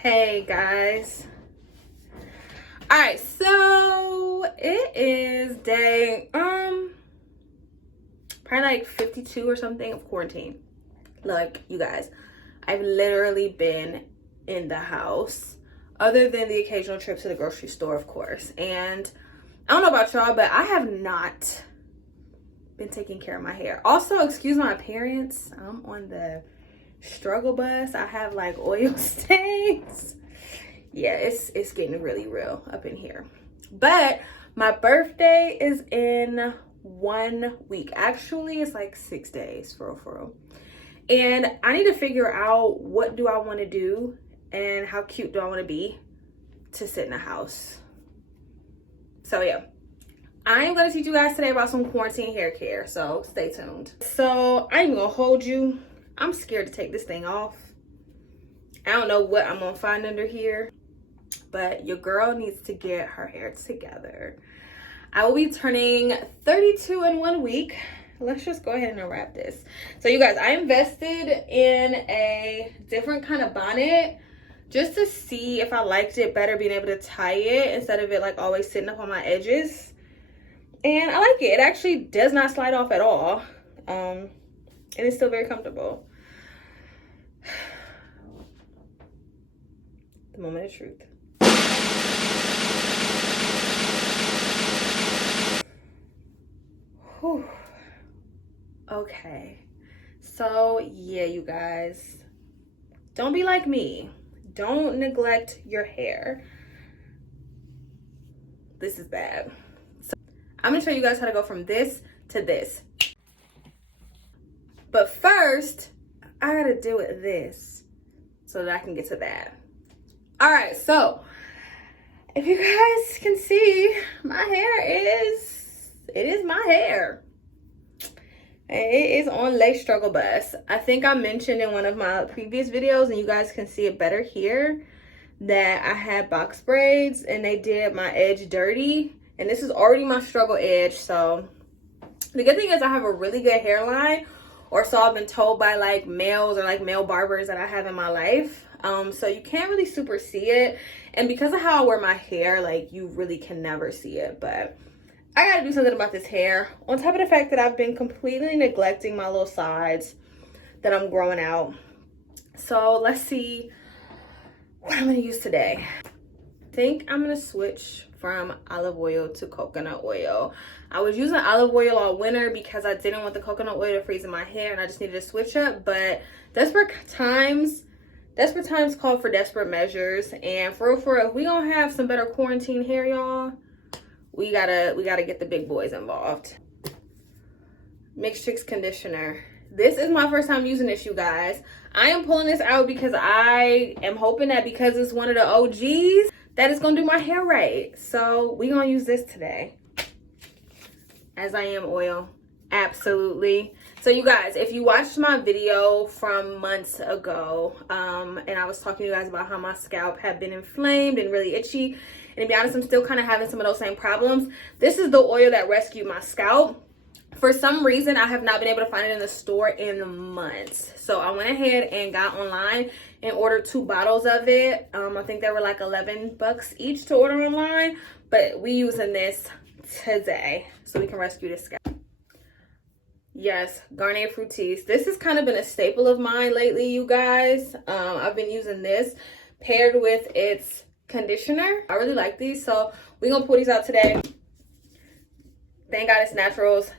Hey guys. All right, so it is day probably like 52 or something of quarantine. Like, you guys, I've literally been in the house other than the occasional trip to the grocery store, of course. And I don't know about y'all, but I have not been taking care of my hair. Also, excuse my appearance. I'm on the struggle bus. I have like oil stains. Yeah, it's getting really real up in here. But my birthday is in 1 week. Actually, it's like 6 days for real. And I need to figure out what do I want to do and how cute do I want to be to sit in the house. So yeah, I am going to teach you guys today about some quarantine hair care, so stay tuned. So I ain't gonna hold you. I'm scared to take this thing off. I don't know what I'm gonna find under here, but your girl needs to get her hair together. I will be turning 32 in 1 week. Let's just go ahead and unwrap this. So you guys, I invested in a different kind of bonnet just to see if I liked it better, being able to tie it instead of it like always sitting up on my edges. And I like it. It actually does not slide off at all. And it's still very comfortable. The moment of truth. Whew. Okay. So yeah, you guys, don't be like me. Don't neglect your hair. This is bad. So I'm gonna show you guys how to go from this to this. But first, I gotta deal with this so that I can get to that. All right, so if you guys can see, my hair is my hair. It is on lace struggle bus. I think I mentioned in one of my previous videos, and you guys can see it better here, that I had box braids and they did my edge dirty. And this is already my struggle edge. So the good thing is I have a really good hairline, or so I've been told by like males or like male barbers that I have in my life. So you can't really super see it. And because of how I wear my hair, like you really can never see it. But I gotta do something about this hair. On top of the fact that I've been completely neglecting my little sides that I'm growing out. So let's see what I'm gonna use today. I think I'm gonna switch from olive oil to coconut oil. I was using olive oil all winter because I didn't want the coconut oil to freeze in my hair and I just needed to switch up. But desperate times call for desperate measures. And for real, if we gonna have some better quarantine hair, y'all, we gotta get the big boys involved. Mixed Chicks conditioner. This is my first time using this, you guys. I am pulling this out because I am hoping that because it's one of the OGs, that it's gonna do my hair right. So we gonna use this today. As I am oil, absolutely. So you guys, if you watched my video from months ago, and I was talking to you guys about how my scalp had been inflamed and really itchy, and to be honest, I'm still kind of having some of those same problems. This is the oil that rescued my scalp. For some reason, I have not been able to find it in the store in months. So I went ahead and got online and ordered 2 bottles of it. I think they were like 11 bucks each to order online, but we using this today so we can rescue the scalp. Yes, Garnier Fructis. This has kind of been a staple of mine lately, you guys. I've been using this paired with its conditioner. I really like these, so we're gonna pull these out today. Thank God it's Naturals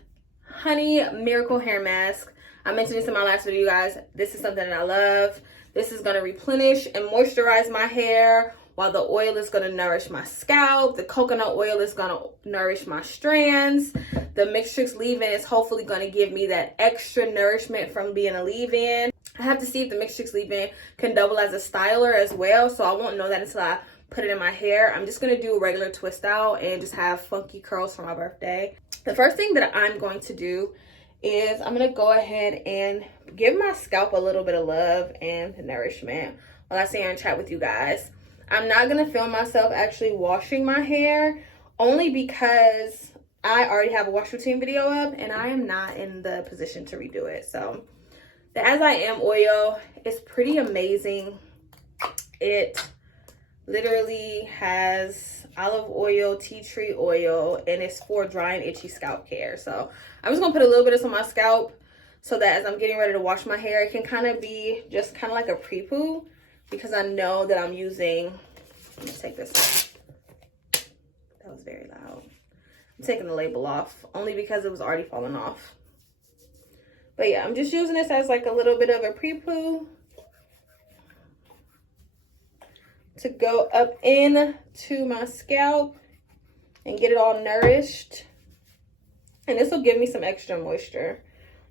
Honey Miracle Hair Mask. I mentioned this in my last video, you guys. This is something that I love. This is gonna replenish and moisturize my hair, while the oil is gonna nourish my scalp. The coconut oil is gonna nourish my strands. The Mixed Chicks leave-in is hopefully gonna give me that extra nourishment from being a leave-in. I have to see if the Mixed Chicks leave-in can double as a styler as well, so I won't know that until I put it in my hair. I'm just gonna do a regular twist out and just have funky curls for my birthday. The first thing that I'm going to do is I'm gonna go ahead and give my scalp a little bit of love and nourishment while I sit here and chat with you guys. I'm not gonna film myself actually washing my hair, only because I already have a wash routine video up and I am not in the position to redo it. So the As I Am oil is pretty amazing. It literally has olive oil, tea tree oil, and it's for dry and itchy scalp care. So I'm just gonna put a little bit of this on my scalp so that as I'm getting ready to wash my hair, it can kind of be just kind of like a Prepoo, because I know that I'm using, let me take this off. That was very loud. I'm taking the label off only because it was already falling off. But yeah, I'm just using this as like a little bit of a Prepoo to go up into my scalp and get it all nourished. And this will give me some extra moisture.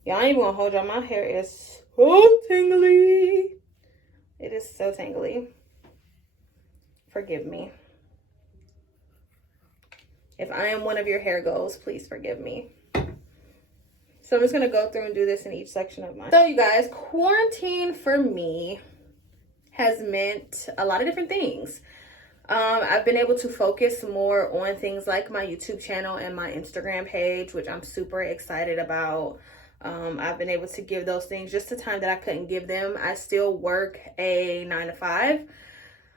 Y'all, I ain't even gonna hold y'all. My hair is so tingly. It is so tingly. Forgive me. If I am one of your hair goals, please forgive me. So I'm just gonna go through and do this in each section of my. So you guys, quarantine for me has meant a lot of different things. I've been able to focus more on things like my YouTube channel and my Instagram page, which I'm super excited about. I've been able to give those things just the time that I couldn't give them. I still work a 9-to-5.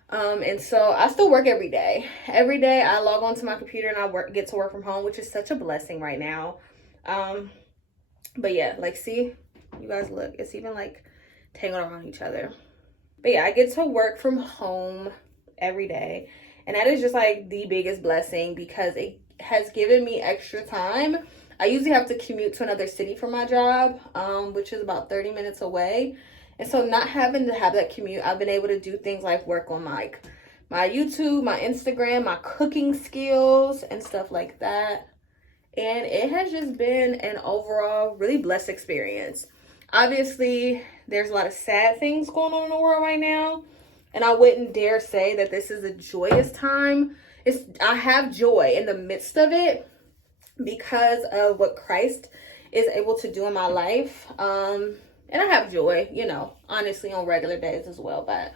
And so I still work every day. Every day I log onto my computer and I get to work from home, which is such a blessing right now. But yeah, like, see, you guys look, it's even like tangled around each other. But yeah, I get to work from home every day. And that is just like the biggest blessing because it has given me extra time. I usually have to commute to another city for my job, which is about 30 minutes away. And so not having to have that commute, I've been able to do things like work on my YouTube, my Instagram, my cooking skills and stuff like that. And it has just been an overall really blessed experience. Obviously, there's a lot of sad things going on in the world right now. And I wouldn't dare say that this is a joyous time. I have joy in the midst of it because of what Christ is able to do in my life. And I have joy, you know, honestly, on regular days as well. But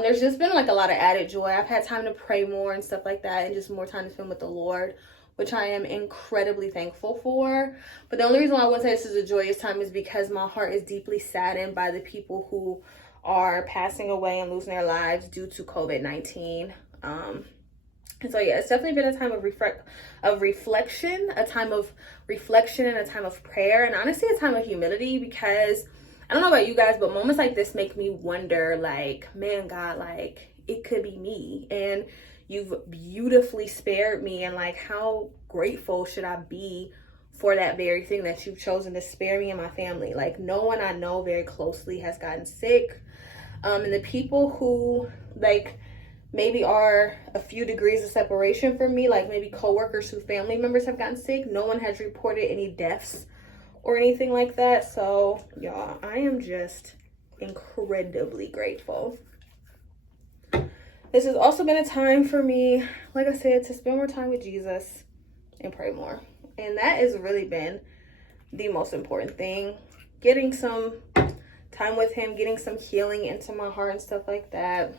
there's just been like a lot of added joy. I've had time to pray more and stuff like that, and just more time to spend with the Lord, which I am incredibly thankful for. But the only reason why I wouldn't say this is a joyous time is because my heart is deeply saddened by the people who are passing away and losing their lives due to COVID-19. And so yeah, it's definitely been a time of reflection, a time of reflection and a time of prayer, and honestly a time of humility, because I don't know about you guys, but moments like this make me wonder, like, man, God, like, it could be me, and you've beautifully spared me, and like, how grateful should I be for that very thing that you've chosen to spare me and my family? Like, no one I know very closely has gotten sick, and the people who like maybe are a few degrees of separation from me, like maybe coworkers whose family members have gotten sick, no one has reported any deaths or anything like that. So y'all, I am just incredibly grateful. This has also been a time for me, like I said, to spend more time with Jesus and pray more. And that has really been the most important thing. Getting some time with him, getting some healing into my heart and stuff like that.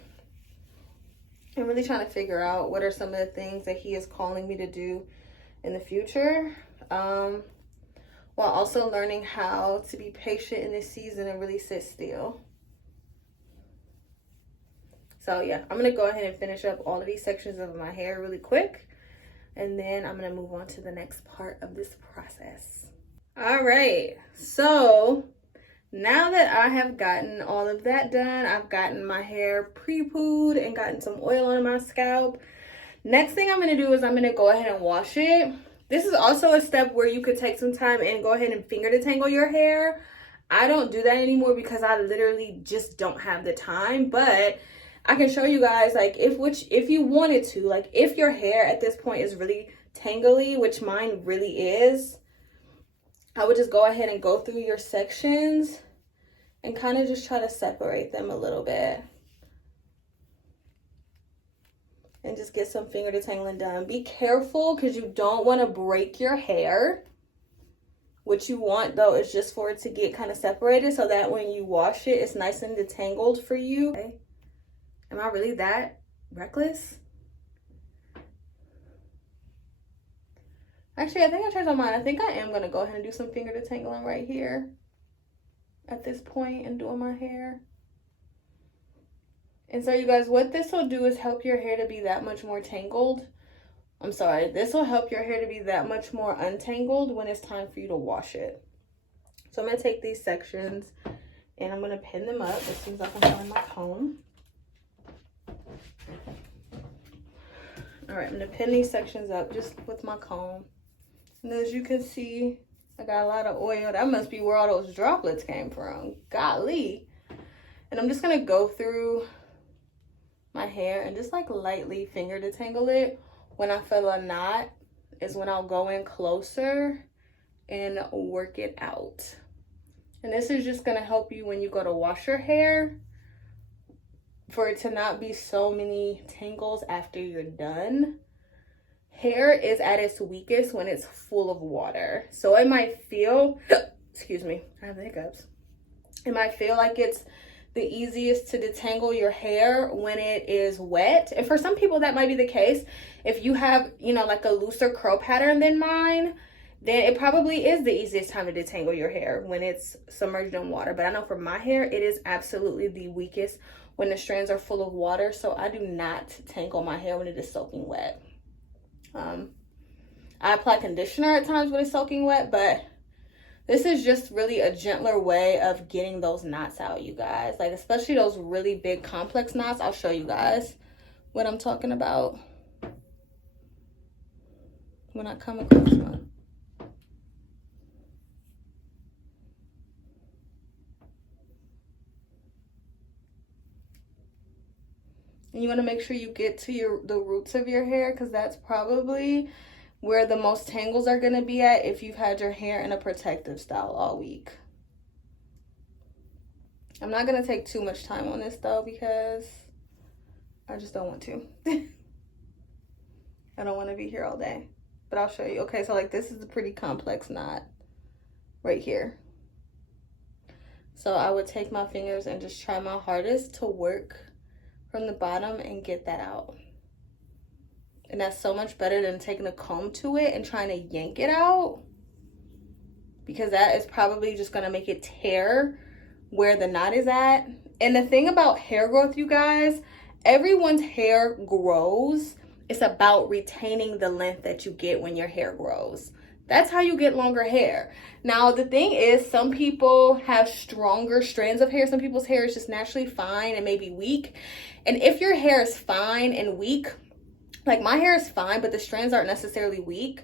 I'm really trying to figure out what are some of the things that he is calling me to do in the future, while also learning how to be patient in this season and really sit still. So yeah, I'm going to go ahead and finish up all of these sections of my hair really quick, and then I'm going to move on to the next part of this process. All right, so now that I have gotten all of that done, I've gotten my hair pre-pooed and gotten some oil on my scalp. Next thing I'm going to do is I'm going to go ahead and wash it. This is also a step where you could take some time and go ahead and finger detangle your hair. I don't do that anymore because I literally just don't have the time, but I can show you guys, like, if you wanted to, like, if your hair at this point is really tangly, which mine really is, I would just go ahead and go through your sections and kind of just try to separate them a little bit. And just get some finger detangling done. Be careful because you don't want to break your hair. What you want, though, is just for it to get kind of separated so that when you wash it, it's nice and detangled for you. Okay. Am I really that reckless? Actually, I think I changed my mind. I think I am going to go ahead and do some finger detangling right here at this point and doing my hair. And so you guys, what this will do is help your hair to be that much more tangled. I'm sorry, this will help your hair to be that much more untangled when it's time for you to wash it. So I'm going to take these sections and I'm going to pin them up as soon as I can find my comb. All right, I'm going to pin these sections up just with my comb. And as you can see, I got a lot of oil. That must be where all those droplets came from. Golly. And I'm just going to go through my hair and just like lightly finger detangle it. When I feel a knot is when I'll go in closer and work it out. And this is just going to help you when you go to wash your hair, for it to not be so many tangles after you're done. Hair is at its weakest when it's full of water. So it might feel, excuse me, I have the hiccups. It might feel like it's the easiest to detangle your hair when it is wet. And for some people that might be the case. If you have, you know, like a looser curl pattern than mine, then it probably is the easiest time to detangle your hair when it's submerged in water. But I know for my hair, it is absolutely the weakest when the strands are full of water. So I do not tangle my hair when it is soaking wet. I apply conditioner at times when it's soaking wet, but this is just really a gentler way of getting those knots out, you guys. Like, especially those really big complex knots. I'll show you guys what I'm talking about when I come across one. And you want to make sure you get to the roots of your hair, because that's probably where the most tangles are going to be at if you've had your hair in a protective style all week. I'm not going to take too much time on this though, because I just don't want to. I don't want to be here all day, but I'll show you. Okay, so like this is a pretty complex knot right here. So I would take my fingers and just try my hardest to work from the bottom and get that out. And that's so much better than taking a comb to it and trying to yank it out, because that is probably just going to make it tear where the knot is at. And the thing about hair growth, you guys, everyone's hair grows. It's about retaining the length that you get when your hair grows. That's how you get longer hair. Now, the thing is, some people have stronger strands of hair. Some people's hair is just naturally fine and maybe weak. And if your hair is fine and weak, like my hair is fine, but the strands aren't necessarily weak,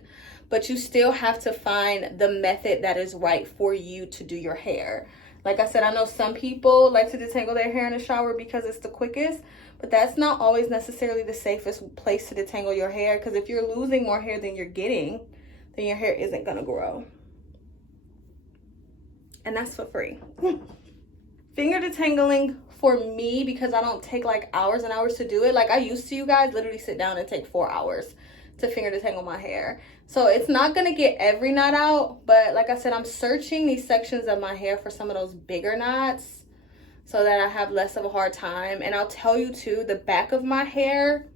but you still have to find the method that is right for you to do your hair. Like I said, I know some people like to detangle their hair in the shower because it's the quickest, but that's not always necessarily the safest place to detangle your hair, because if you're losing more hair than you're getting, then your hair isn't gonna grow. And that's for free. Finger detangling for me, because I don't take like hours and hours to do it. Like I used to, you guys, literally sit down and take 4 hours to finger detangle my hair. So it's not gonna get every knot out, but like I said, I'm searching these sections of my hair for some of those bigger knots so that I have less of a hard time. And I'll tell you too, the back of my hair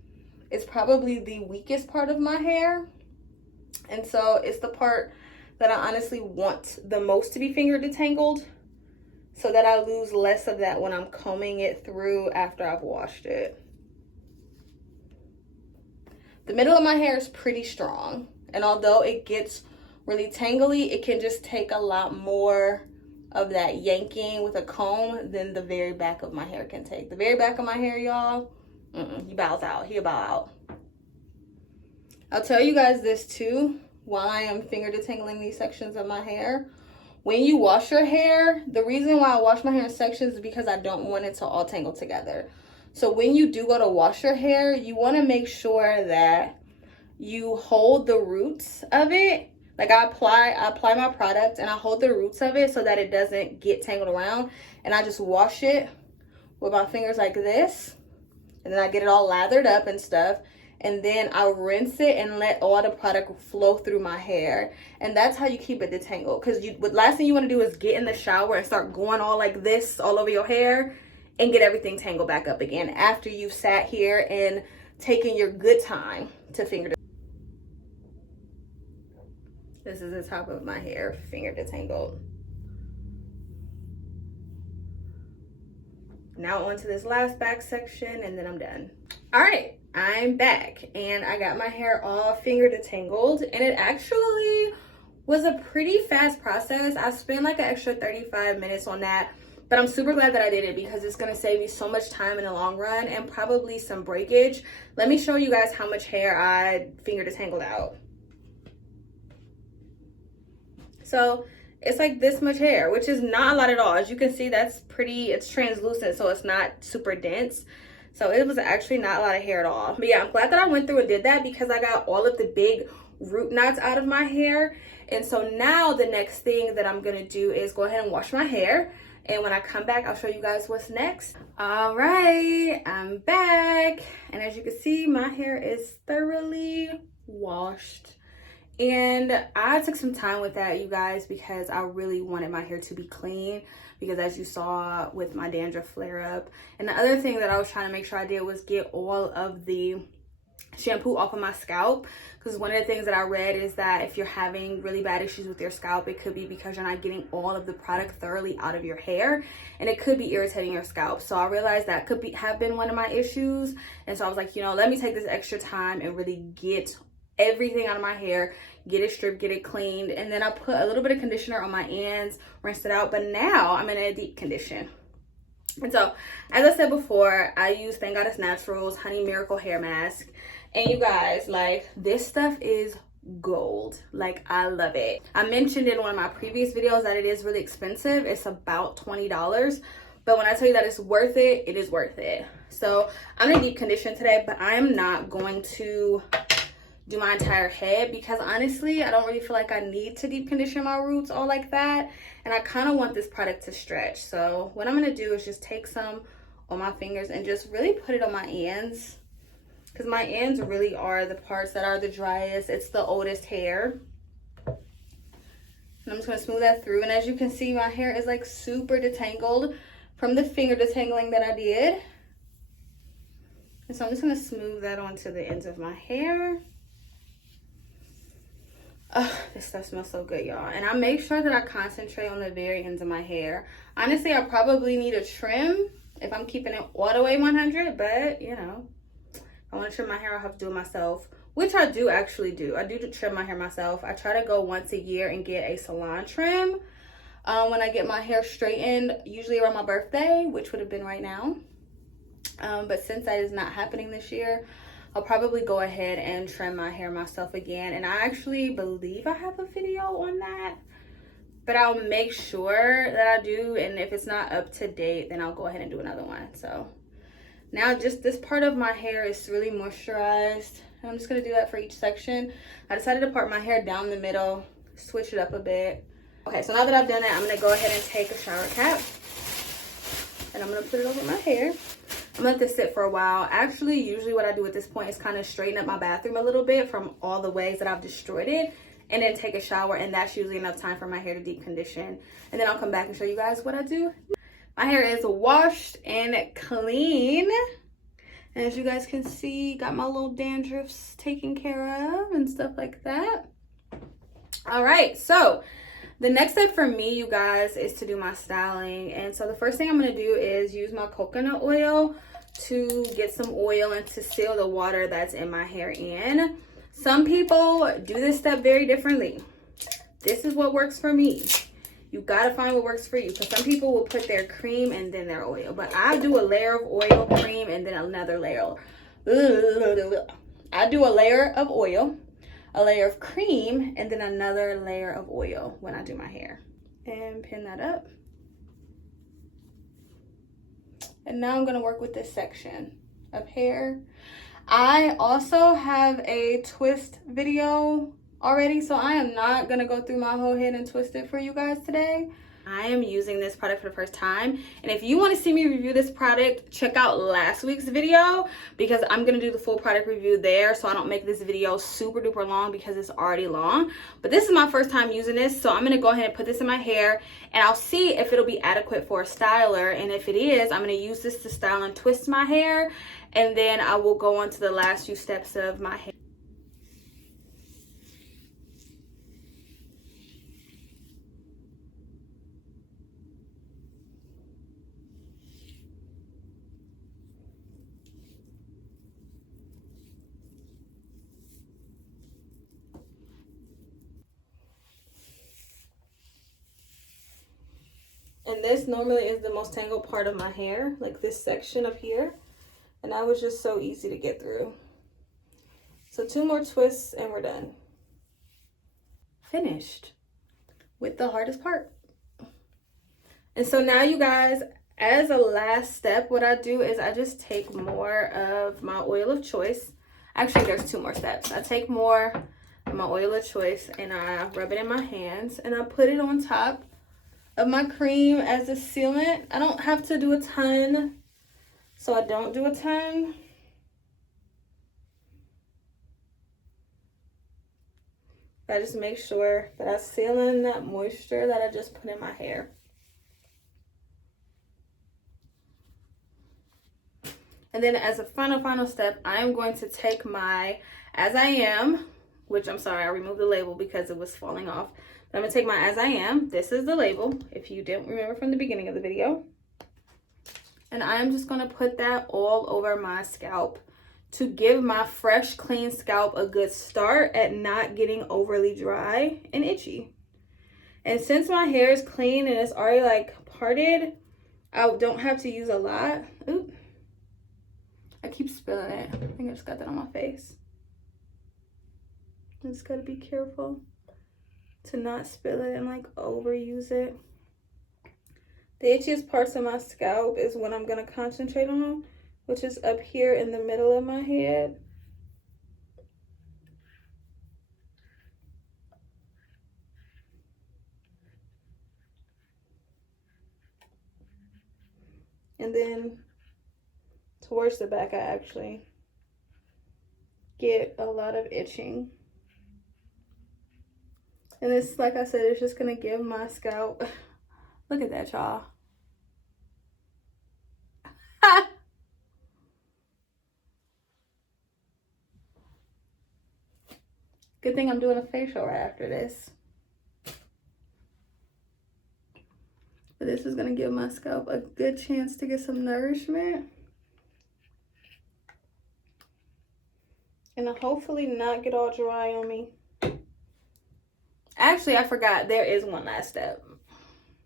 is probably the weakest part of my hair. And so it's the part that I honestly want the most to be finger detangled, so that I lose less of that when I'm combing it through after I've washed it. The middle of my hair is pretty strong, and although it gets really tangly, it can just take a lot more of that yanking with a comb than the very back of my hair can take. The very back of my hair, y'all, he bows out. He'll bow out. I'll tell you guys this too, while I am finger detangling these sections of my hair. When you wash your hair, the reason why I wash my hair in sections is because I don't want it to all tangle together. So when you do go to wash your hair, you want to make sure that you hold the roots of it. Like I apply my product and I hold the roots of it so that it doesn't get tangled around. And I just wash it with my fingers like this. And then I get it all lathered up and stuff. And then I rinse it and let all the product flow through my hair. And that's how you keep it detangled. Because the last thing you want to do is get in the shower and start going all like this all over your hair and get everything tangled back up again after you've sat here and taken your good time to finger detangle. This is the top of my hair, finger detangled. Now onto this last back section and then I'm done. All right, I'm back and I got my hair all finger detangled, and it actually was a pretty fast process. I spent like an extra 35 minutes on that, but I'm super glad that I did it because it's gonna save me so much time in the long run and probably some breakage. Let me show you guys how much hair I finger detangled out. So it's like this much hair, which is not a lot at all. As you can see, that's pretty, it's translucent, so it's not super dense. So it was actually not a lot of hair at all. But yeah, I'm glad that I went through and did that because I got all of the big root knots out of my hair. And so now the next thing that I'm gonna do is go ahead and wash my hair. And when I come back, I'll show you guys what's next. All right, I'm back. And as you can see, my hair is thoroughly washed. And I took some time with that, you guys, because I really wanted my hair to be clean, because as you saw with my dandruff flare up. And the other thing that I was trying to make sure I did was get all of the shampoo off of my scalp, because one of the things that I read is that if you're having really bad issues with your scalp, it could be because you're not getting all of the product thoroughly out of your hair, and it could be irritating your scalp. So I realized that could have been one of my issues, and so I was like, you know, let me take this extra time and really get everything out of my hair, get it stripped, get it cleaned, and then I put a little bit of conditioner on my ends, rinsed it out. But now I'm in a deep condition. And so, as I said before, I use Thank God It's Naturals Honey Miracle Hair Mask. And you guys, like, this stuff is gold. Like, I love it. I mentioned in one of my previous videos that it is really expensive. It's about $20. But when I tell you that it's worth it, it is worth it. So I'm in a deep condition today, but I'm not going to do my entire head because honestly, I don't really feel like I need to deep condition my roots all like that. And I kind of want this product to stretch. So what I'm going to do is just take some on my fingers and just really put it on my ends, because my ends really are the parts that are the driest. It's the oldest hair. And I'm just going to smooth that through. And as you can see, my hair is like super detangled from the finger detangling that I did. And so I'm just going to smooth that onto the ends of my hair. Oh, this stuff smells so good, y'all. And I make sure that I concentrate on the very ends of my hair. Honestly, I probably need a trim if I'm keeping it all the way 100, but you know, if I want to trim my hair, I'll have to do it myself, which I do actually do. I do trim my hair myself. I try to go once a year and get a salon trim when I get my hair straightened, usually around my birthday, which would have been right now. But since that is not happening this year, I'll probably go ahead and trim my hair myself again. And I actually believe I have a video on that, but I'll make sure that I do. And if it's not up to date, then I'll go ahead and do another one. So now just this part of my hair is really moisturized. And I'm just gonna do that for each section. I decided to part my hair down the middle, switch it up a bit. Okay, so now that I've done that, I'm gonna go ahead and take a shower cap and I'm gonna put it over my hair. I'm gonna let this sit for a while. Actually, usually what I do at this point is kind of straighten up my bathroom a little bit from all the ways that I've destroyed it, and then take a shower, and that's usually enough time for my hair to deep condition. And then I'll come back and show you guys what I do. My hair is washed and clean. And as you guys can see, got my little dandruffs taken care of and stuff like that. All right, so the next step for me, you guys, is to do my styling. And so the first thing I'm going to do is use my coconut oil to get some oil and to seal the water that's in my hair in. Some people do this step very differently. This is what works for me. You got to find what works for you. Because some people will put their cream and then their oil. But I do a layer of oil, cream, and then another layer. I do a layer of oil, a layer of cream, and then another layer of oil when I do my hair. And pin that up. And now I'm gonna work with this section of hair. I also have a twist video already, so I am not gonna go through my whole head and twist it for you guys today. I am using this product for the first time, and if you want to see me review this product, check out last week's video, because I'm going to do the full product review there, so I don't make this video super duper long because it's already long. But this is my first time using this, so I'm going to go ahead and put this in my hair, and I'll see if it'll be adequate for a styler, and if it is, I'm going to use this to style and twist my hair, and then I will go on to the last few steps of my hair. And this normally is the most tangled part of my hair, like this section up here. And that was just so easy to get through. So 2 more twists and we're done. Finished with the hardest part. And so now you guys, as a last step, what I do is I just take more of my oil of choice. Actually, there's 2 more steps. I take more of my oil of choice and I rub it in my hands and I put it on top of my cream as a sealant. I don't have to do a ton, so I don't do a ton. I just make sure that I seal in that moisture that I just put in my hair. And then as a final step, I am going to take my As I Am, which I'm sorry, I removed the label because it was falling off. But I'm going to take my As I Am. This is the label, if you didn't remember from the beginning of the video. And I am just going to put that all over my scalp to give my fresh, clean scalp a good start at not getting overly dry and itchy. And since my hair is clean and it's already like parted, I don't have to use a lot. Oop. I keep spilling it. I think I just got that on my face. I just gotta be careful to not spill it and like overuse it. The itchiest parts of my scalp is what I'm gonna concentrate on, which is up here in the middle of my head. And then towards the back, I actually get a lot of itching. And this, like I said, it's just gonna give my scalp, look at that, y'all. Good thing I'm doing a facial right after this. But this is gonna give my scalp a good chance to get some nourishment. And hopefully not get all dry on me. Actually, I forgot, there is one last step.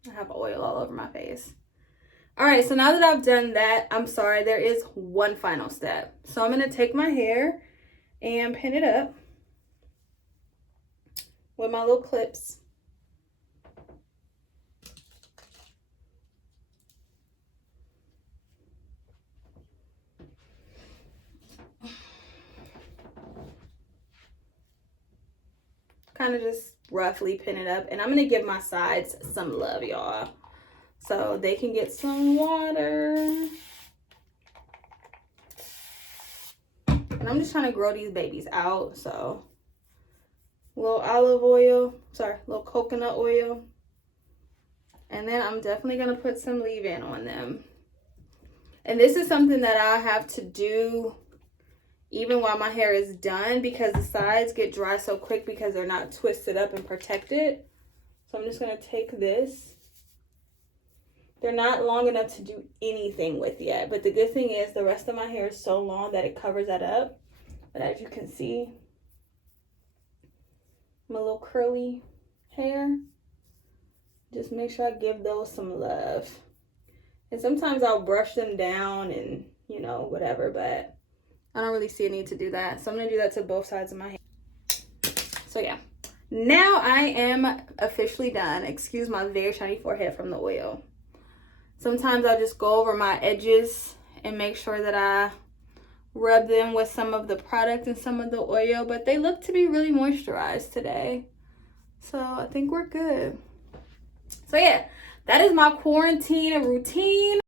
I have oil all over my face. All right, so now that I've done that, I'm sorry, there is one final step. So I'm gonna take my hair and pin it up with my little clips. Kind of just roughly pin it up, and I'm gonna give my sides some love, y'all, so they can get some water. And I'm just trying to grow these babies out, so a little olive oil, sorry, a little coconut oil, and then I'm definitely gonna put some leave-in on them. And this is something that I have to do even while my hair is done, because the sides get dry so quick because they're not twisted up and protected. So I'm just gonna take this. They're not long enough to do anything with yet, but the good thing is the rest of my hair is so long that it covers that up. But as you can see, my little curly hair, just make sure I give those some love. And sometimes I'll brush them down and, you know, whatever, but I don't really see a need to do that. So I'm going to do that to both sides of my hair. So yeah, now I am officially done. Excuse my very shiny forehead from the oil. Sometimes I'll just go over my edges and make sure that I rub them with some of the product and some of the oil, but they look to be really moisturized today. So I think we're good. So yeah, that is my quarantine routine.